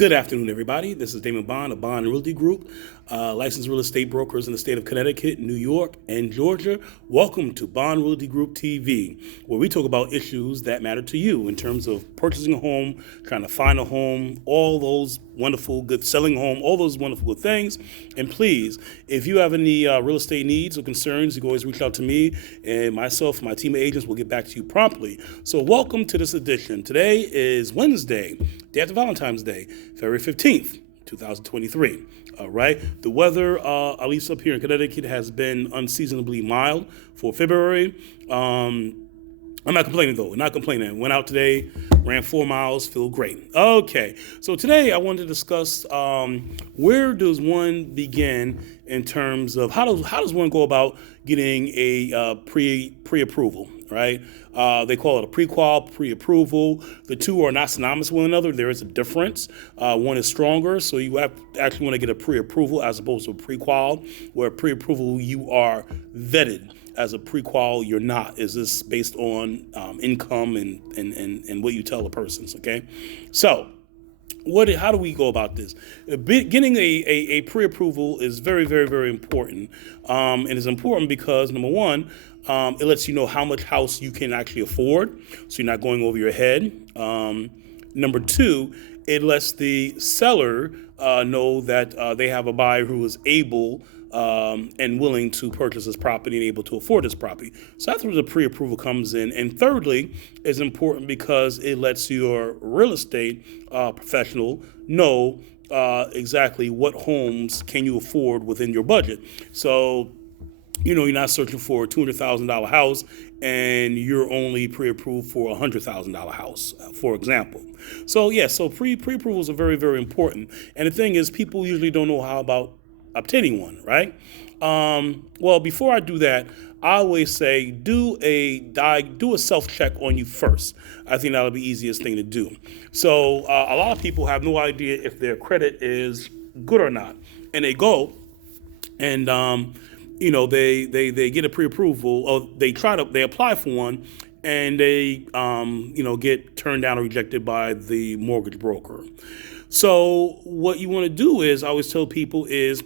Good afternoon, everybody. This is Damon Bond of Bond Realty Group, licensed real estate brokers in the state of Connecticut, New York, and Georgia. Welcome to Bond Realty Group TV, where we talk about issues that matter to you in terms of purchasing a home, trying to find a home, all those wonderful, good selling a home, all those wonderful good things. And please, if you have any real estate needs or concerns, you can always reach out to me, and myself, my team of agents will get back to you promptly. So welcome to this edition. Today is Wednesday, day after Valentine's Day, February 15th, 2023. All right. The weather, at least up here in Connecticut, has been unseasonably mild for February. I'm not complaining, though. Not complaining. Went out today, ran 4 miles, feel great. Okay. So today I wanted to discuss where does one begin in terms of how does one go about getting a pre-approval, right? They call it a pre-qual, pre-approval. The two are not synonymous with one another. There is a difference. One is stronger, so you actually want to get a pre-approval as opposed to a pre-qual, where pre-approval you are vetted. As a pre-qual, you're not. Is this based on income and what you tell the persons, okay? So how do we go about this? Getting a pre-approval is very, very, very important. And it's important because, number one, it lets you know how much house you can actually afford, so you're not going over your head. Number two, it lets the seller know that they have a buyer who is able and willing to purchase this property and able to afford this property. So that's where the pre-approval comes in. And thirdly, it's important because it lets your real estate professional know exactly what homes can you afford within your budget. So, you're not searching for a $200,000 house and you're only pre-approved for a $100,000 house, for example. So pre-approvals are very, very important. And the thing is, people usually don't know how about obtaining one, right? Well, before I do that, I always say do a self-check on you first. I think that'll be the easiest thing to do. So a lot of people have no idea if their credit is good or not, and they go and they get a pre-approval, or they apply for one, and they get turned down or rejected by the mortgage broker. So what you want to do is, I always tell people, is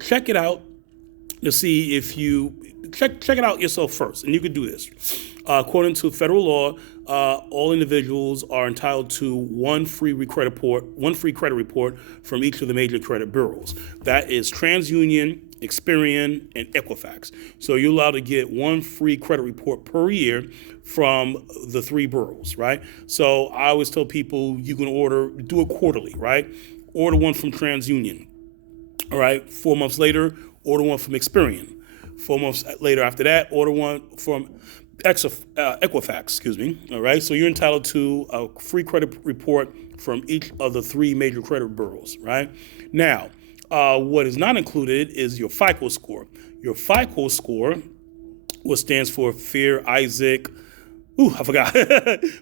check it out to see if you check it out yourself first, and you can do this. According to federal law, all individuals are entitled to one free credit report from each of the major credit bureaus. That is TransUnion, Experian, and Equifax. So you're allowed to get one free credit report per year from the three bureaus, right? So I always tell people you can do it quarterly, right? Order one from TransUnion. All right, 4 months later, order one from Experian. 4 months later after that, order one from Equifax, all right? So you're entitled to a free credit report from each of the three major credit bureaus, right? Now, what is not included is your FICO score. Your FICO score, what stands for Fair Isaac, I forgot.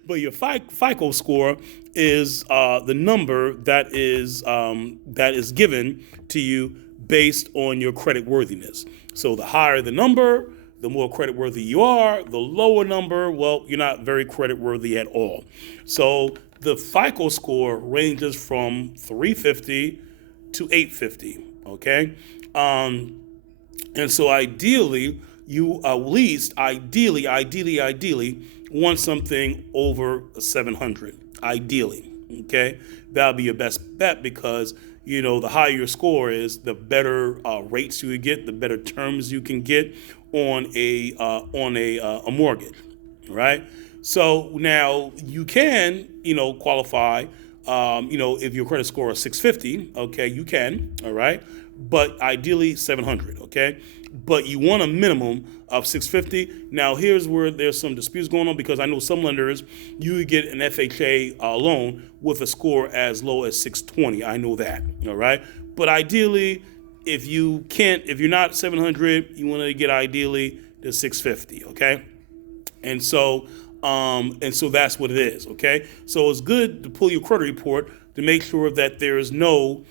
But your FICO score is the number that is given to you based on your credit worthiness. So the higher the number, the more credit worthy you are. The lower number, well, you're not very credit worthy at all. So the FICO score ranges from 350 to 850. Okay, and so ideally, you at least ideally want something over 700. Ideally, okay, that'll be your best bet because the higher your score is, the better rates you would get, the better terms you can get on a mortgage, right? So now you can qualify. If your credit score is 650, okay, you can, all right, but ideally 700, okay, but you want a minimum of 650. Now, here's where there's some disputes going on, because I know some lenders, you get an FHA loan with a score as low as 620. I know that, all right, but ideally, if you're not 700, you want to get ideally to 650, okay, and so that's what it is, okay? So it's good to pull your credit report to make sure that there's no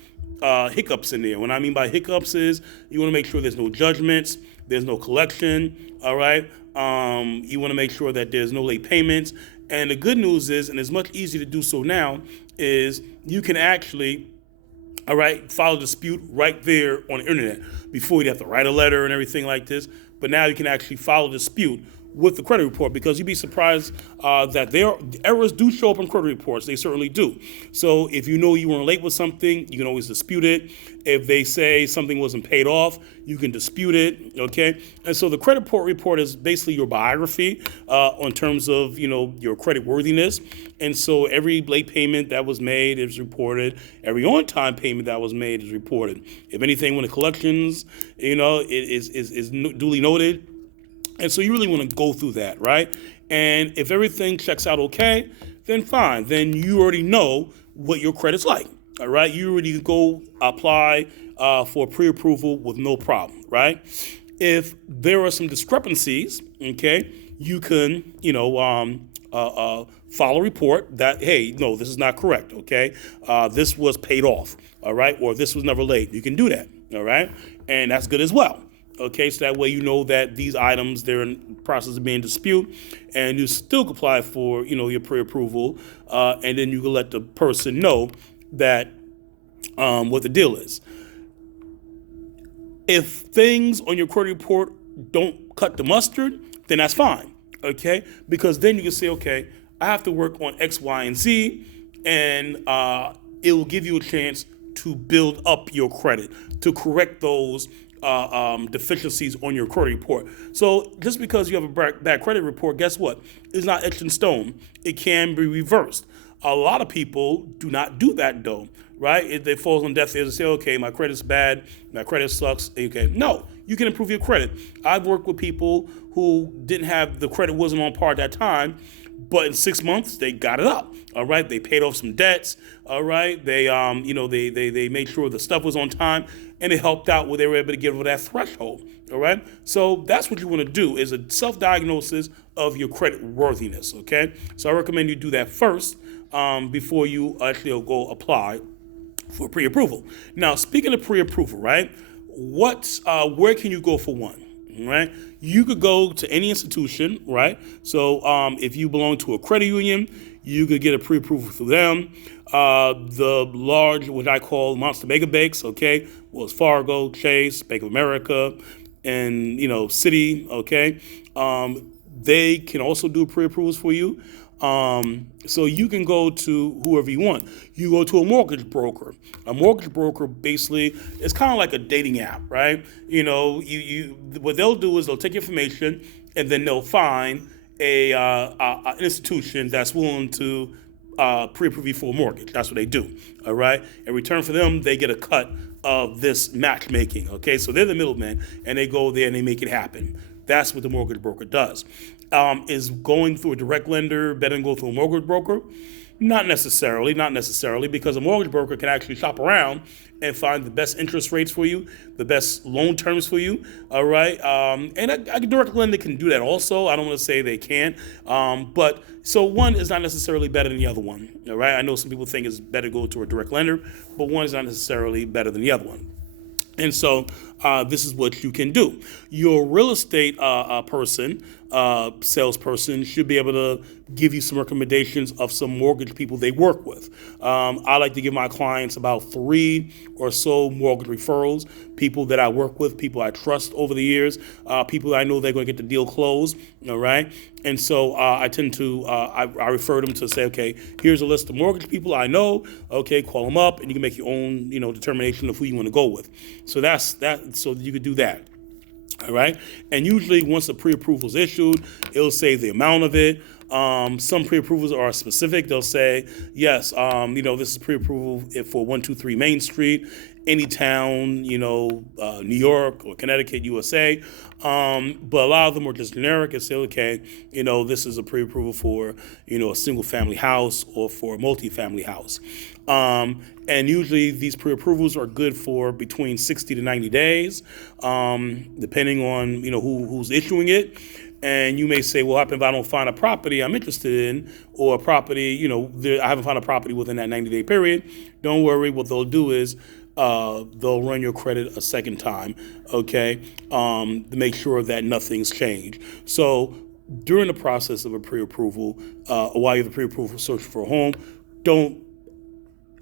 hiccups in there. What I mean by hiccups is you want to make sure there's no judgments, there's no collection, all right? You want to make sure that there's no late payments, And the good news is, and it's much easier to do so now, is you can actually, all right, file a dispute right there on the internet. Before you'd have to write a letter and everything like this, but now you can actually file a dispute with the credit report, because you'd be surprised that errors do show up in credit reports. They certainly do. So if you know you were late with something, you can always dispute it. If they say something wasn't paid off, you can dispute it, okay? And so the credit report is basically your biography in terms of, your credit worthiness. And so every late payment that was made is reported. Every on-time payment that was made is reported. If anything when the collections, it is duly noted. And so you really want to go through that, right? And if everything checks out okay, then fine. Then you already know what your credit's like, all right? You already can go apply for pre-approval with no problem, right? If there are some discrepancies, okay, you can, file a report that, hey, no, this is not correct, okay? This was paid off, all right? Or this was never late. You can do that, all right? And that's good as well. Okay, so that way you know that these items, they're in the process of being disputed, and you still apply for, your pre-approval, and then you can let the person know that what the deal is. If things on your credit report don't cut the mustard, then that's fine, okay? Because then you can say, okay, I have to work on X, Y, and Z, and it will give you a chance to build up your credit, to correct those deficiencies on your credit report. So just because you have a bad credit report, guess what? It's not etched in stone. It can be reversed. A lot of people do not do that though, right? They fall on deaf ears and say, okay, my credit's bad, my credit sucks. Okay, no, you can improve your credit. I've worked with people who didn't have, the credit wasn't on par at that time, but in 6 months they got it up. All right, they paid off some debts. All right, they they made sure the stuff was on time, and it helped out where they were able to get over that threshold. All right, so that's what you want to do, is a self-diagnosis of your credit worthiness. Okay, so I recommend you do that first before you actually go apply for pre-approval. Now, speaking of pre-approval, right? Where can you go for one? Right? You could go to any institution, right? So if you belong to a credit union, you could get a pre-approval through them. The large, what I call monster mega banks, okay, Wells Fargo, Chase, Bank of America, and Citi, okay. They can also do pre-approvals for you. So you can go to whoever you want. You go to a mortgage broker. A mortgage broker basically is kind of like a dating app, right? You what they'll do is they'll take your information and then they'll find an institution that's willing to pre-approve you for a mortgage. That's what they do, all right? In return for them, they get a cut of this matchmaking, okay? So they're the middleman, and they go there and they make it happen. That's what the mortgage broker does. Is going through a direct lender better than go through a mortgage broker? Not necessarily, because a mortgage broker can actually shop around and find the best interest rates for you, the best loan terms for you, all right? And a direct lender can do that also. I don't want to say they can't, but so one is not necessarily better than the other one, all right? I know some people think it's better to go to a direct lender, but one is not necessarily better than the other one. And so this is what you can do. Your real estate salesperson should be able to give you some recommendations of some mortgage people they work with. I like to give my clients about 3 or so mortgage referrals, people that I work with, people I trust over the years, people that I know they're going to get the deal closed, all right? And so I tend to, I refer them to say, okay, here's a list of mortgage people I know, okay, call them up, and you can make your own, determination of who you want to go with. So that's that. So you could do that. All right. And usually once the pre-approval is issued, it'll say the amount of it. Some pre-approvals are specific. They'll say, yes, this is pre-approval for 123 Main Street, any town, New York or Connecticut, USA. But a lot of them are just generic and say, okay, this is a pre-approval for, a single family house or for a multi-family house. And usually these pre-approvals are good for between 60 to 90 days, depending on, who's issuing it. And you may say, well, what happens if I don't find a property I'm interested in, or a property, I haven't found a property within that 90-day period? Don't worry. What they'll do is they'll run your credit a second time, okay, to make sure that nothing's changed. So during the process of a pre-approval, while you have a pre-approval search for a home, don't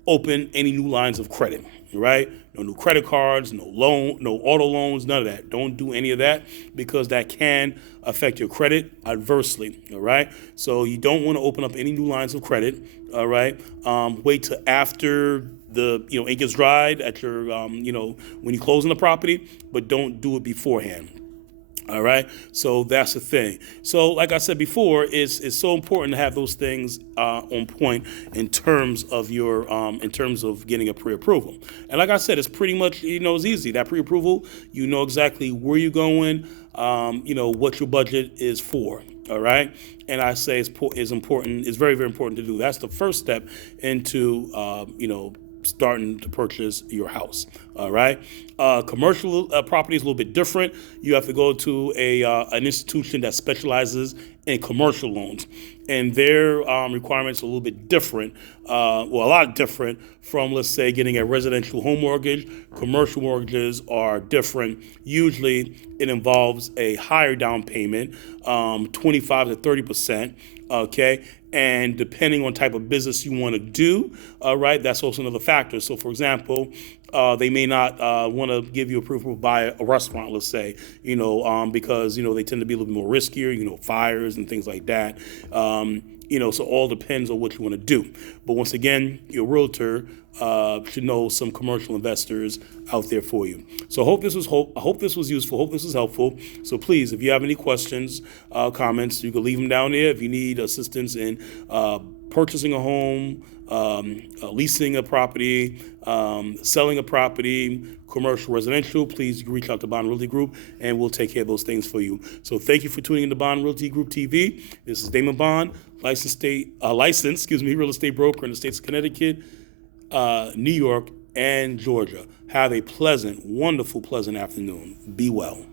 open any new lines of credit, right? No new credit cards, no loan, no auto loans, none of that. Don't do any of that because that can affect your credit adversely, all right? So you don't want to open up any new lines of credit, all right? Wait till after the ink is dried at your when you close on the property, but don't do it beforehand. All right, so that's the thing. So, like I said before, it's so important to have those things on point in terms of your in terms of getting a pre-approval. And like I said, it's pretty much it's easy. That pre-approval, you know exactly where you're going, what your budget is for. All right, and I say is important. It's very, very important to do. That's the first step into starting to purchase your house. All right. Commercial property is a little bit different. You have to go to an institution that specializes in commercial loans, and their requirements are a little bit different. A lot different from, let's say, getting a residential home mortgage. Commercial mortgages are different. Usually, it involves a higher down payment, 25 to 30%. Okay. And depending on type of business you want to do, right, that's also another factor. So, for example, they may not want to give you approval to buy a restaurant, let's say, because, they tend to be a little bit more riskier, fires and things like that. So all depends on what you want to do. But once again, your realtor should know some commercial investors out there for you. So I hope this was useful. Hope this was helpful. So please, if you have any questions, comments, you can leave them down there. If you need assistance in purchasing a home, leasing a property, selling a property, commercial, residential, please reach out to Bond Realty Group, and we'll take care of those things for you. So thank you for tuning in to Bond Realty Group TV. This is Damon Bond, licensed real estate broker in the states of Connecticut, New York, and Georgia. Have a pleasant, wonderful, pleasant afternoon. Be well.